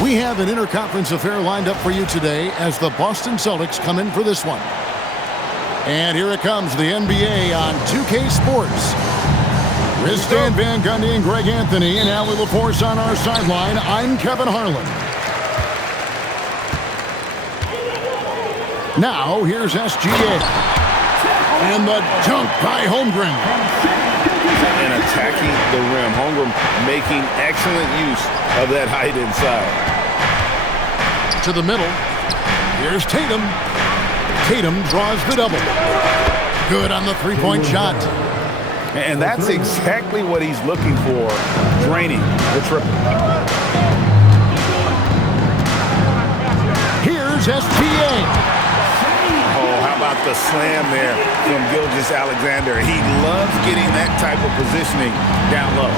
We have an interconference affair lined up for you today as the Boston Celtics come in for this one. And here it comes, the NBA on 2K Sports. With Stan Van Gundy and Greg Anthony and Allie LaForce on our sideline, I'm Kevin Harlan. Now, here's SGA. And the dunk by Holmgren. And attacking the rim. Holmgren making excellent use of that height inside. To the middle. Here's Tatum. Tatum draws the double. Good on the three-point shot. And that's exactly what he's looking for, draining the triple. Here's SGA. Oh, how about the slam there from Gilgeous-Alexander? He loves getting that type of positioning down low.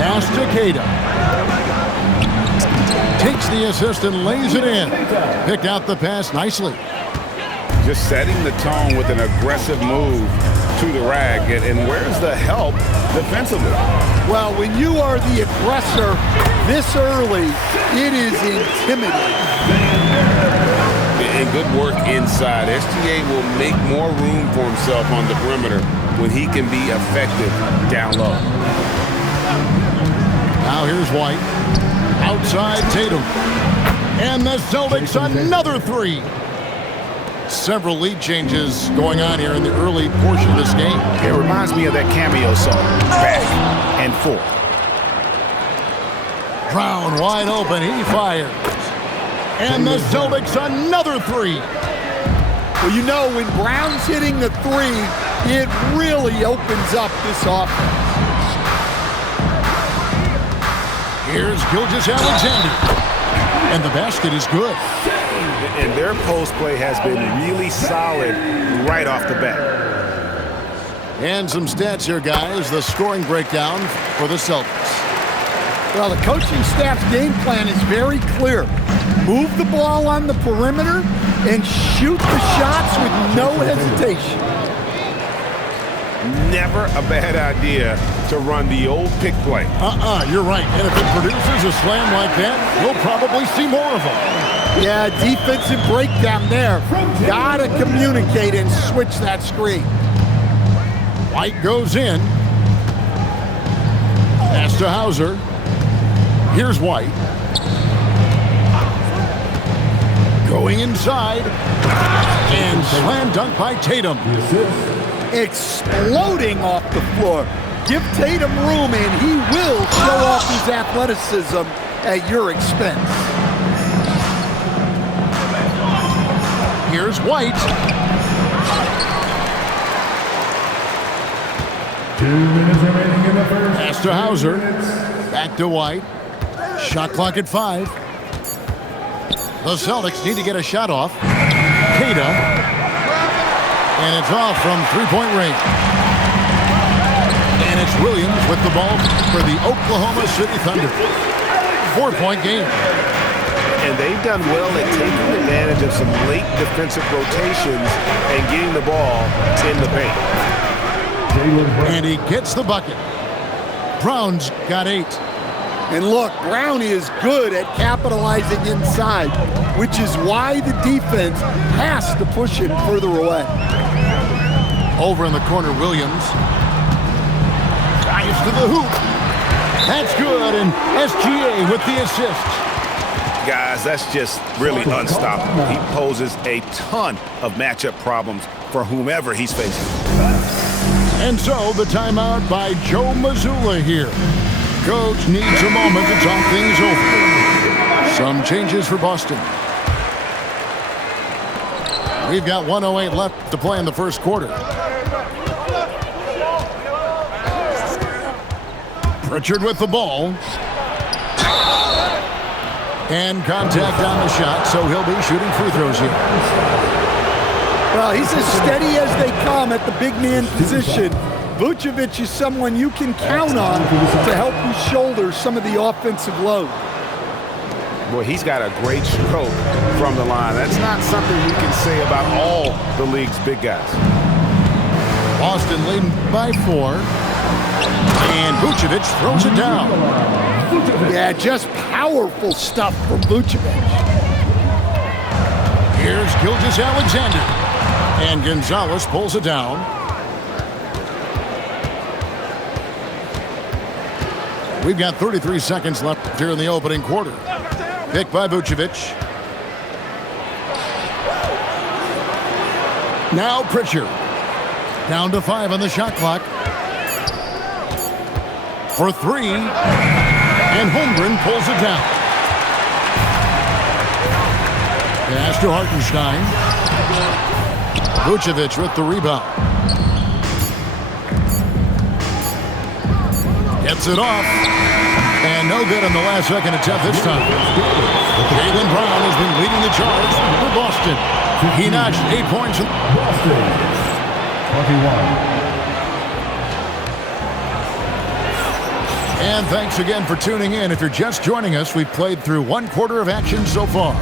Pass to Keita. Takes the assist and lays it in. Picked out the pass nicely. Just setting the tone with an aggressive move to the rack. And where's the help defensively? Well, when you are the aggressor this early, it is intimidating. And good work inside. SGA will make more room for himself on the perimeter when he can be effective down low. Now here's White. Outside Tatum. And the Celtics another three. Several lead changes going on here in the early portion of this game. It reminds me of that cameo song, Back and Forth. Brown wide open, he fires. And the Celtics another three. Well, you know, when Brown's hitting the three, it really opens up this offense. Here's Gilgeous-Alexander. And the basket is good. And their post play has been really solid right off the bat. And some stats here, guys. The scoring breakdown for the Celtics. Well, the coaching staff's game plan is very clear. Move the ball on the perimeter and shoot the shots with no hesitation. Never a bad idea to run the old pick play. You're right. And if it produces a slam like that, we'll probably see more of them. Yeah, defensive breakdown there. Gotta communicate and switch that screen. White goes in. Pass to Hauser. Here's White. Going inside. And slam dunk by Tatum. Exploding off the floor. Give Tatum room and he will show off his athleticism at your expense. Here's White. 2 minutes remaining in the first. Pass to Hauser. Back to White. Shot clock at 5. The Celtics need to get a shot off. Keita. And it's off from three-point range. And it's Williams with the ball for the Oklahoma City Thunder. 4-point game. And they've done well at taking advantage of some late defensive rotations and getting the ball in the paint. And he gets the bucket. Brown's got 8. And look, Brown is good at capitalizing inside, which is why the defense has to push him further away. Over in the corner, Williams. Drives to the hoop. That's good, and SGA with the assist. Guys, that's just really unstoppable. He poses a ton of matchup problems for whomever he's facing. And so the timeout by Joe Mazzulla here. Coach needs a moment to talk things over. Some changes for Boston. We've got 1:08 left to play in the first quarter. Pritchard with the ball. And contact on the shot, so he'll be shooting free throws here. Well, he's as steady as they come at the big man position. Vucevic is someone you can count on to help you shoulder some of the offensive load. Boy, he's got a great stroke from the line. That's not something you can say about all the league's big guys. Boston leading by 4. And Vucevic throws it down. Yeah, just powerful stuff from Vucevic. Here's Gilgeous-Alexander. And Gonzalez pulls it down. We've got 33 seconds left here in the opening quarter. Pick by Vucevic. Now Pritchard. Down to 5 on the shot clock. For 3. And Holmgren pulls it down. Pass to Hartenstein. Vucevic with the rebound. Gets it off. And no good on the last second attempt this time. Jaylen Brown has been leading the charge for Boston. He notched 8 points. Boston, 21. And thanks again for tuning in. If you're just joining us, we've played through 1 quarter of action so far.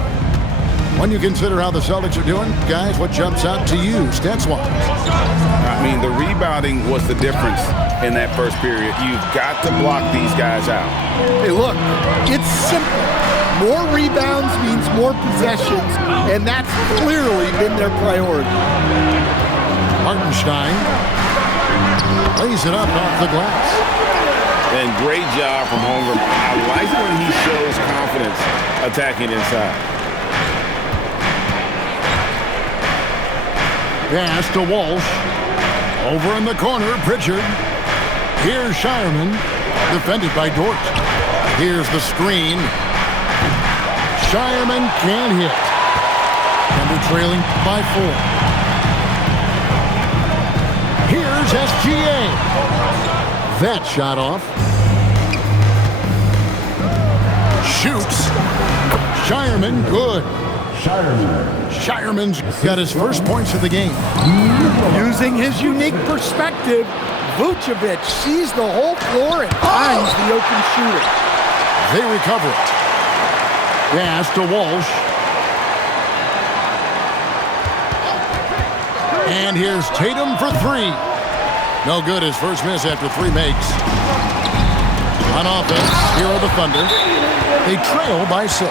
When you consider how the Celtics are doing, guys, what jumps out to you, stats-wise? I mean, the rebounding was the difference in that first period. You've got to block these guys out. Hey, look, it's simple. More rebounds means more possessions, and that's clearly been their priority. Hartenstein lays it up off the glass. And great job from Holmgren. I like when he shows confidence attacking inside. Pass to Walsh. Over in the corner, Pritchard. Here's Shireman, defended by Dort. Here's the screen. Shireman can't hit. And they're trailing by 4. Here's SGA. That shot off. Shoots. Shireman, good. Shireman's got his first points of the game. Using his unique perspective, Vucevic sees the whole floor and finds the open shooter. They recover it. Pass to Walsh. And here's Tatum for 3. No good. His first miss after 3 makes. On offense, here are the Thunder. They trail by 6.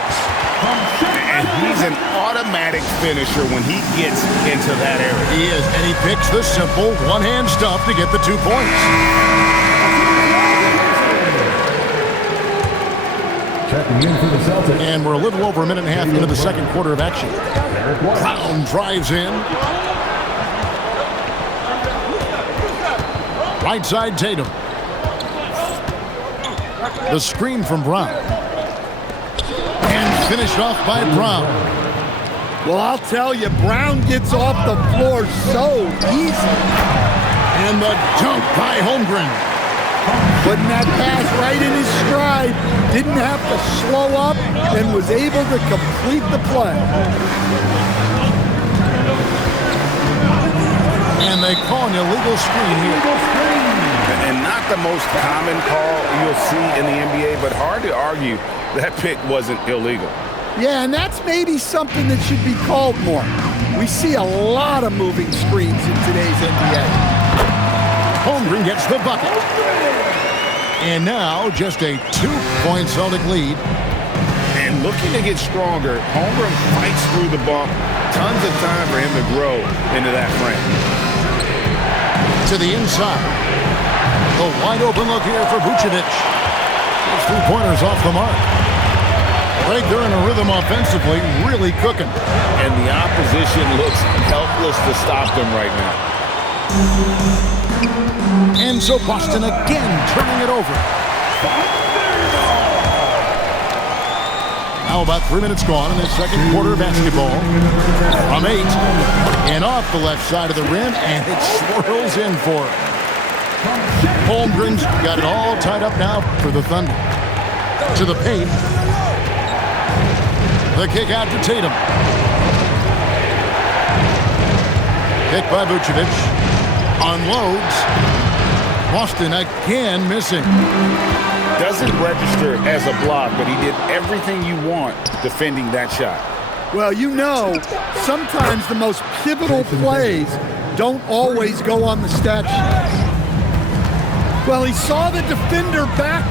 And he's an automatic finisher when he gets into that area. He is, and he picks the simple one-hand stuff to get the 2 points. Checking in for the Celtics. And we're a little over a minute and a half into the second quarter of action. Brown drives in. Right side, Tatum. The screen from Brown. And finished off by Brown. Well, I'll tell you, Brown gets off the floor so easy. And the dunk by Holmgren. Putting that pass right in his stride. Didn't have to slow up and was able to complete the play. And they call an illegal screen here. And not the most common call you'll see in the NBA, but hard to argue that pick wasn't illegal. Yeah, and that's maybe something that should be called more. We see a lot of moving screens in today's NBA. Holmgren gets the bucket. And now just a 2-point Celtic lead. And looking to get stronger, Holmgren fights through the bump. Tons of time for him to grow into that frame. To the inside. The wide open look here for Vucevic. His 3-pointers off the mark. Right, they're in a rhythm offensively, really cooking. And the opposition looks helpless to stop them right now. And so Boston again turning it over. Now about 3 minutes gone in the second quarter of basketball. From 8. And off the left side of the rim, and it swirls in for him. Holmgren's got it all tied up now for the Thunder. To the paint. The kick out to Tatum. Pick by Vucevic. Unloads. Boston again missing. Doesn't register as a block, but he did everything you want defending that shot. Well, you know, sometimes the most pivotal plays don't always go on the stat sheet. Well, he saw the defender back,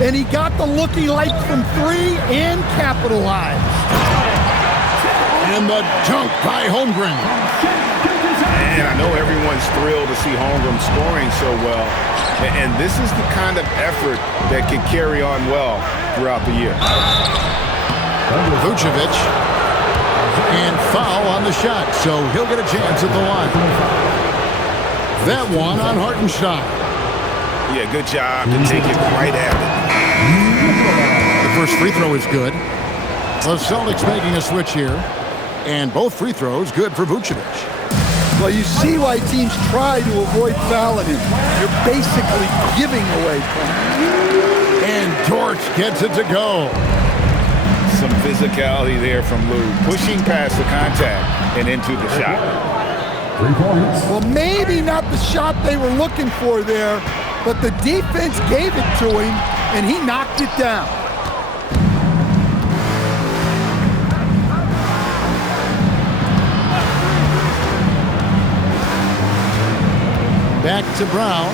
and he got the look he liked from three and capitalized. And the dunk by Holmgren. And I know everyone's thrilled to see Holmgren scoring so well. And this is the kind of effort that can carry on well throughout the year. Vucevic. And foul on the shot, so he'll get a chance at the line. That one on Hartenstein. Yeah, good job to take it right at it. The first free throw is good. The Celtics making a switch here. And both free throws good for Vucevic. Well, you see why teams try to avoid fouling him. You're basically giving away points. And Dort gets it to go. Some physicality there from Lou, pushing past the contact and into the shot. 3 points. Well, maybe not the shot they were looking for there, but the defense gave it to him, and he knocked it down. Back to Brown.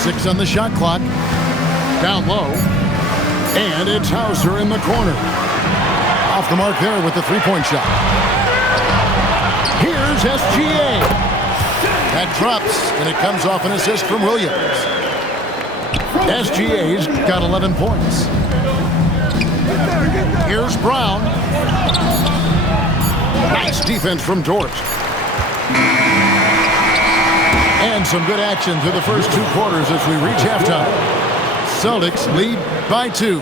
6 on the shot clock. Down low. And it's Hauser in the corner. Off the mark there with the three-point shot. Here's SGA. That drops, and it comes off an assist from Williams. SGA's got 11 points. Here's Brown. Nice defense from Dort. And some good action through the first 2 quarters as we reach halftime. Celtics lead by 2.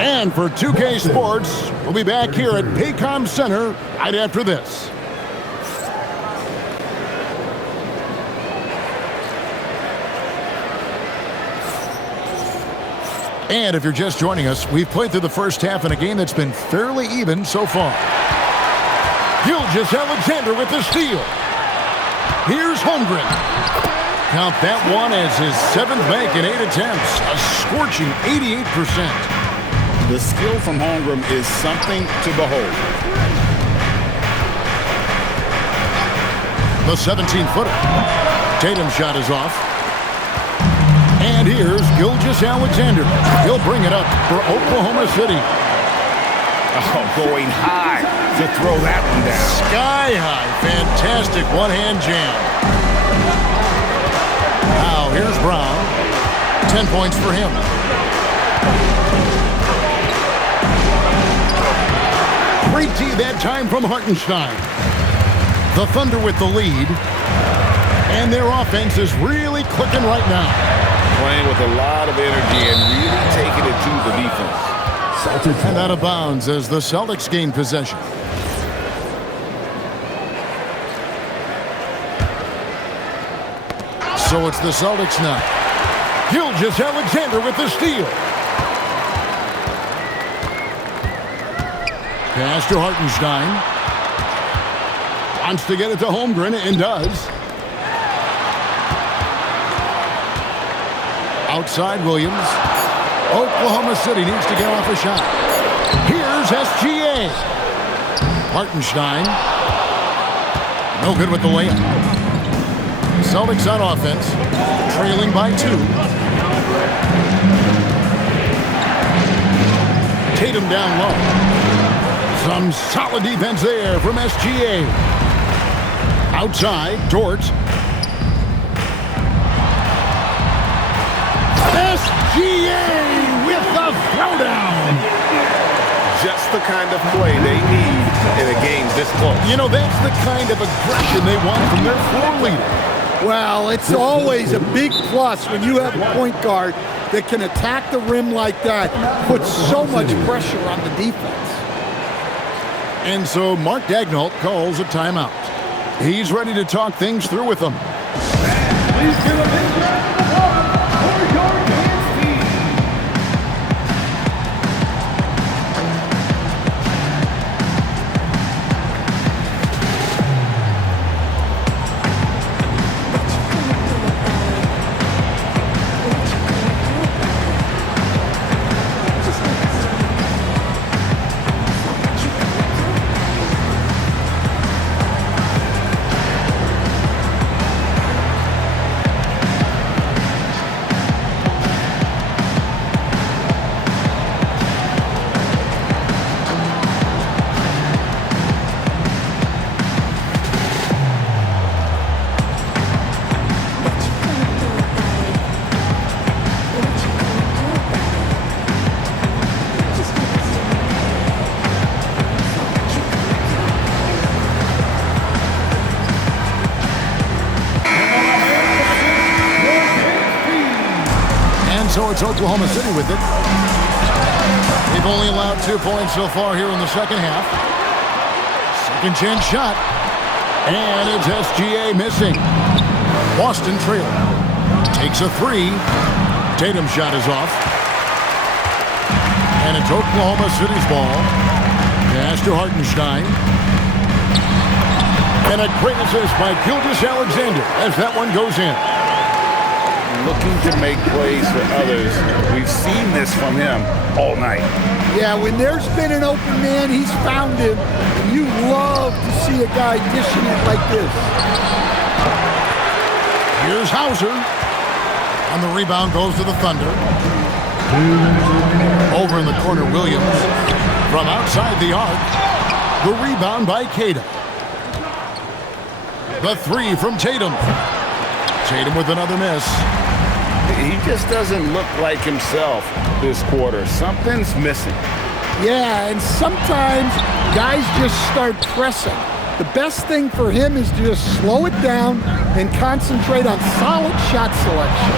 And for 2K Sports, we'll be back here at Paycom Center right after this. And if you're just joining us, we've played through the first half in a game that's been fairly even so far. Gilgeous-Alexander with the steal. Here's Holmgren. Count that one as his 7th make in 8 attempts. A scorching 88%. The skill from Holmgren is something to behold. The 17-footer. Tatum's shot is off. And here's Gilgeous-Alexander. He'll bring it up for Oklahoma City. Oh, going high to throw that one down. Sky high. Fantastic one-hand jam. Now here's Brown. 10 points for him. Great D that time from Hartenstein. The Thunder with the lead. And their offense is really clicking right now. Playing with a lot of energy and really taking it to the defense. And out of bounds as the Celtics gain possession. So it's the Celtics now. Gilgeous-Alexander with the steal. Pass to Hartenstein. Wants to get it to Holmgren and does. Outside Williams. Oklahoma City needs to get off a shot. Here's SGA. Hartenstein. No good with the layup. Celtics on offense. Trailing by 2. Tatum down low. Some solid defense there from SGA. Outside, Dort. SGA with the throwdown. Just the kind of play they need in a game this close. You know, that's the kind of aggression they want from their floor leader. Well, it's always a big plus when you have a point guard that can attack the rim like that, put so much pressure on the defense. And so Mark Daigneault calls a timeout. He's ready to talk things through with them. so it's Oklahoma City with it. They've only allowed 2 points so far here in the second half. Second chance shot. And it's SGA missing. Boston trailing. Takes a three. Tatum's shot is off. And it's Oklahoma City's ball. Pass to Hartenstein. And a great assist by Gilgeous-Alexander as that one goes in. Looking to make plays for others. We've seen this from him all night. Yeah, when there's been an open man, he's found him. You love to see a guy dishing it like this. Here's Hauser. And the rebound goes to the Thunder. Over in the corner, Williams. From outside the arc. The rebound by Cada. The three from Tatum. Tatum with another miss. He just doesn't look like himself this quarter. Something's missing. Yeah, and sometimes guys just start pressing. The best thing for him is to just slow it down and concentrate on solid shot selection.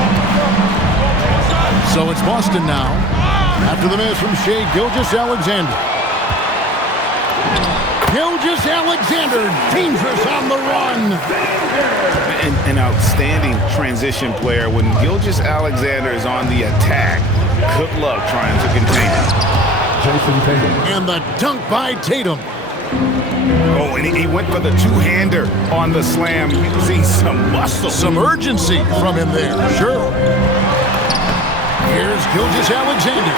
So it's Boston now. After the miss from Shai Gilgeous-Alexander. Gilgeous-Alexander, dangerous on the run. An outstanding transition player. When Gilgeous-Alexander is on the attack, good luck trying to contain him. And the dunk by Tatum. Oh, and he went for the two-hander on the slam. You see some muscle. Some urgency from him there, sure. Here's Gilgeous-Alexander.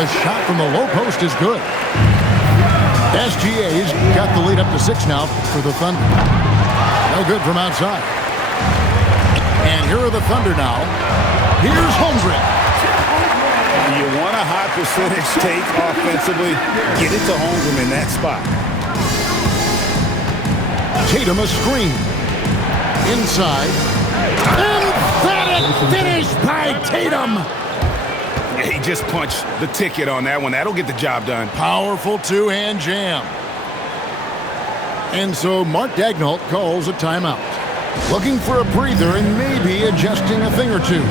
The shot from the low post is good. SGA's got the lead up to 6 now for the Thunder. No good from outside. And here are the Thunder now. Here's Holmgren. You want a high percentage take offensively, get it to Holmgren in that spot. Tatum a screen. Inside. Emphatic finish by Tatum. He just punched the ticket on that one. That'll get the job done. Powerful two-hand jam. And so Mark Daigneault calls a timeout. Looking for a breather and maybe adjusting a thing or two.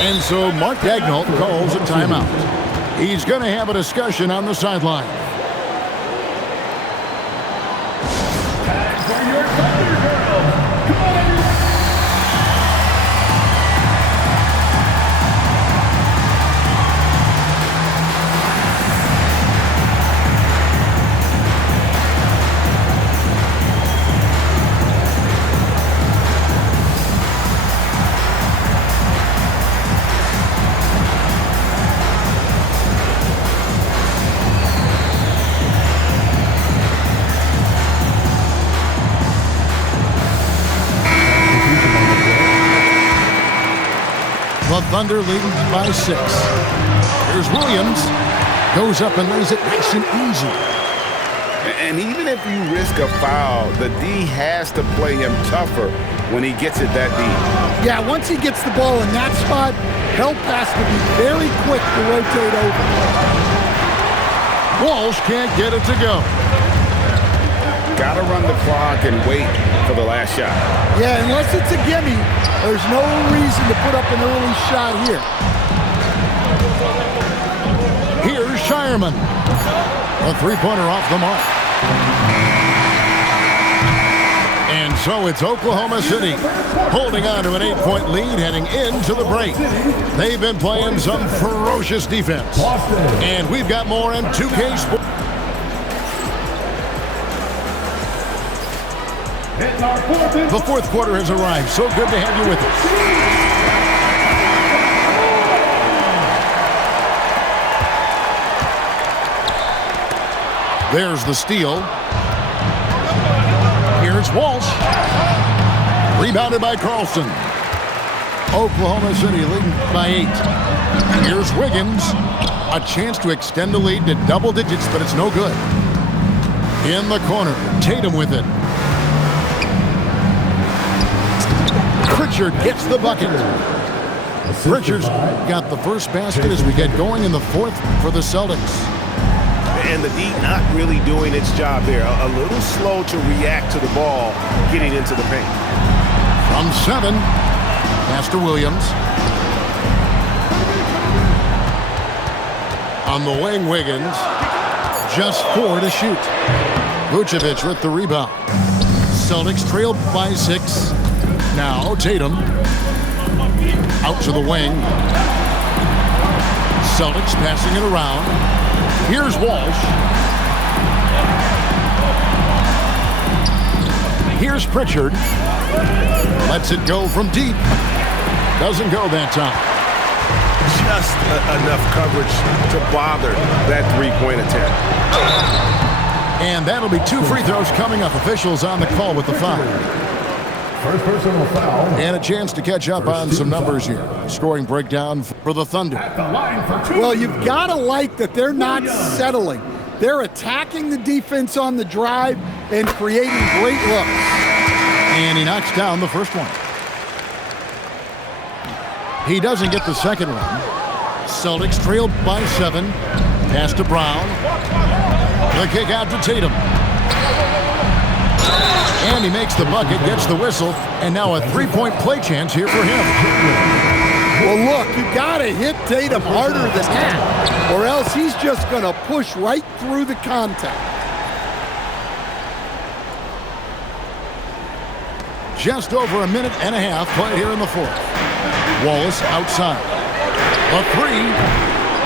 And so Mark Daigneault calls a timeout. He's going to have a discussion on the sideline. The Thunder leading by 6. Here's Williams. Goes up and lays it nice and easy. And even if you risk a foul, the D has to play him tougher when he gets it that deep. Yeah, once he gets the ball in that spot, help has to be very quick to rotate over. Walsh can't get it to go. Got to run the clock and wait for the last shot. Yeah, unless it's a gimme, there's no reason to put up an early shot here. Here's Shireman. A three-pointer off the mark. And so it's Oklahoma City holding on to an 8-point lead heading into the break. They've been playing some ferocious defense. And we've got more in 2K Sports. The fourth quarter has arrived. So good to have you with us. There's the steal. Here's Walsh. Rebounded by Carlson. Oklahoma City leading by 8. Here's Wiggins. A chance to extend the lead to double digits, but it's no good. In the corner, Tatum with it. Pritchard gets the bucket. Pritchard's got the first basket as we get going in the fourth for the Celtics. And the D not really doing its job there. A little slow to react to the ball getting into the paint. From 7, pass to Williams. On the wing, Wiggins. Just 4 to shoot. Vucevic with the rebound. Celtics trailed by 6. Now Tatum. Out to the wing. Celtics passing it around. Here's Walsh. Here's Pritchard. Lets it go from deep. Doesn't go that time. Just enough coverage to bother that three-point attempt. And that'll be 2 free throws coming up. Officials on the call with the foul. First personal foul. And a chance to catch up on some numbers here. Scoring breakdown for the Thunder. At the line for 2. Well, you've got to like that they're not settling. They're attacking the defense on the drive and creating great looks. And he knocks down the first one. He doesn't get the second one. Celtics trailed by 7. Pass to Brown. The kick out to Tatum. And he makes the bucket, gets the whistle, and now a 3-point play chance here for him. Well, look, you got to hit Tatum harder than that, or else he's just going to push right through the contact. Just over a minute and a half played here in the fourth. Wallace outside. A 3.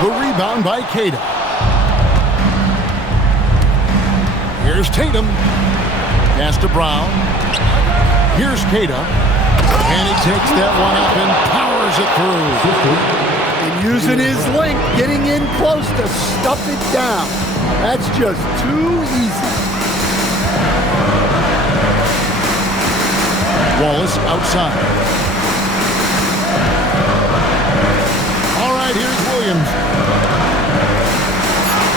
The rebound by Cada. Here's Tatum. Pass to Brown. Here's Cada. And he takes that one up and powers it through. And using his length, getting in close to stuff it down. That's just too easy. Wallace outside. All right, here's Williams.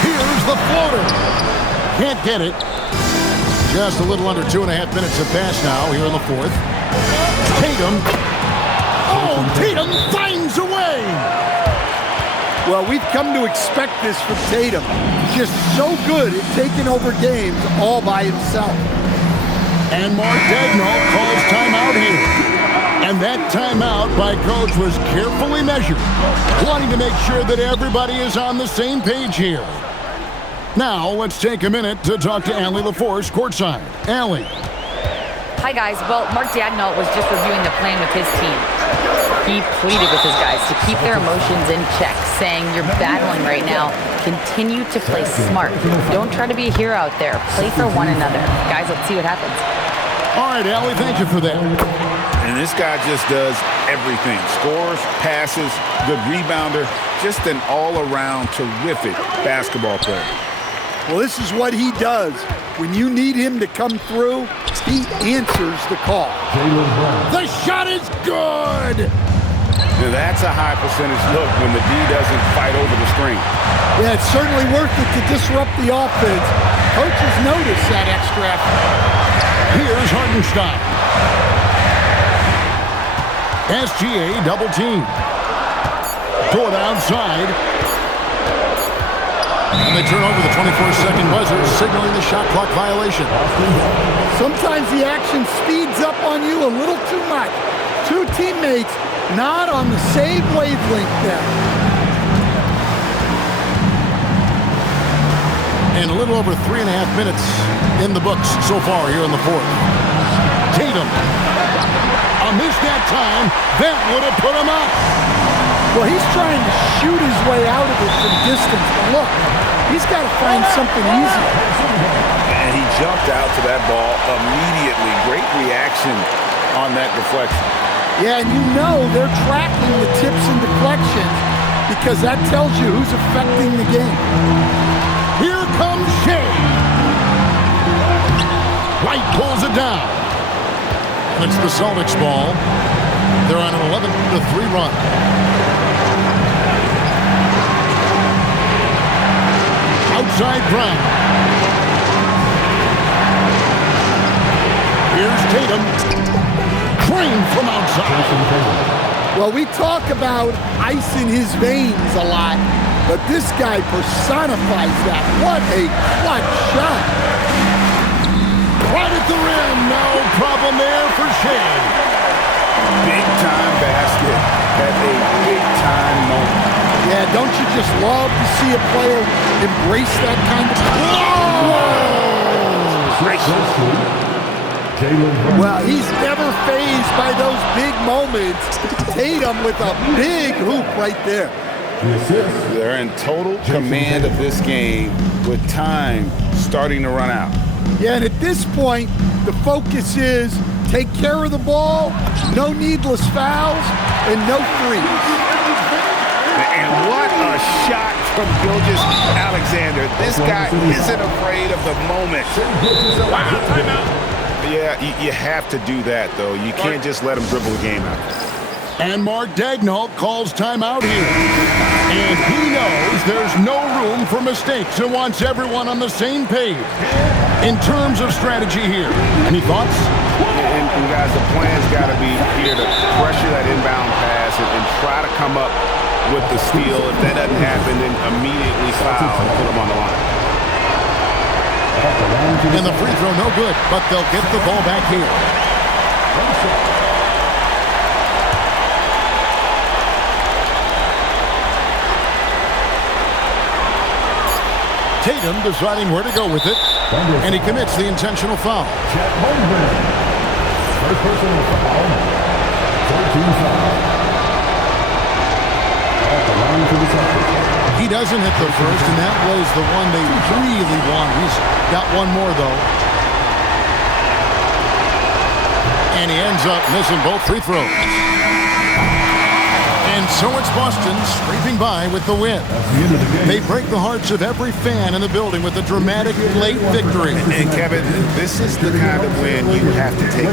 Here's the floater. Can't get it. Just a little under 2.5 minutes have passed now here in the fourth. Tatum. Oh, Tatum finds a way. Well, we've come to expect this from Tatum. Just so good at taking over games all by himself. And Mark Daigneault calls timeout here. And that timeout by coach was carefully measured, wanting to make sure that everybody is on the same page here. Now, let's take a minute to talk to Allie LaForce courtside. Allie. Hi, guys. Well, Mark Daigneault was just reviewing the plan with his team. He pleaded with his guys to keep their emotions in check, saying, you're battling right now. Continue to play smart. Don't try to be a hero out there. Play for one another. Guys, let's see what happens. All right, Allie, thank you for that. And this guy just does everything. Scores, passes, good rebounder, just an all-around terrific basketball player. Well, this is what he does. When you need him to come through, he answers the call. The shot is good! Now that's a high percentage look when the D doesn't fight over the screen. Yeah, it's certainly worth it to disrupt the offense. Coaches notice that extra effort. Here's Hartenstein. SGA double team. Toward outside. And they turn over the 24-second buzzer, signaling the shot clock violation. Sometimes the action speeds up on you a little too much. Two teammates not on the same wavelength there. And a little over 3.5 minutes in the books so far here in the fourth. Tatum. A miss that time. That would have put him up. Well, he's trying to shoot his way out of it from distance. But look, he's got to find something easy. And he jumped out to that ball immediately. Great reaction on that deflection. Yeah, and you know they're tracking the tips and deflections because that tells you who's affecting the game. Here comes Shea. White pulls it down. And it's the Celtics ball. They're on an 11-3 run. Outside Brown. Here's Tatum. Crane from outside. Well, we talk about ice in his veins a lot, but this guy personifies that. What a clutch shot. Right at the rim. No problem there for Shea. Big-time basket at a big-time moment. Yeah, don't you just love to see a player embrace that kind of... Well, he's never fazed by those big moments. Tatum with a big hoop right there. They're in total command of this game with time starting to run out. Yeah, and at this point, the focus is take care of the ball, no needless fouls, and no threes. And what a shot from Gilgeous-Alexander. This guy isn't afraid of the moment. Timeout. Yeah, you have to do that, though. You can't just let him dribble the game out. And Mark Daigneault calls timeout here. And he knows there's no room for mistakes and wants everyone on the same page in terms of strategy here. Any thoughts? And guys, the plan's got to be here to pressure that inbound pass and try to come up with the steal. If that doesn't happen, then immediately foul and put him on the line. And the free throw no good, but they'll get the ball back here. Tatum deciding where to go with it, and he commits the intentional foul. First personal foul. 14 foul. At the line to the Celtics. He doesn't hit the first, and that was the one they really want. He's got one more, though. And he ends up missing both free throws. And so it's Boston scraping by with the win. They break the hearts of every fan in the building with a dramatic late victory. And Kevin, this is the kind of win you have to take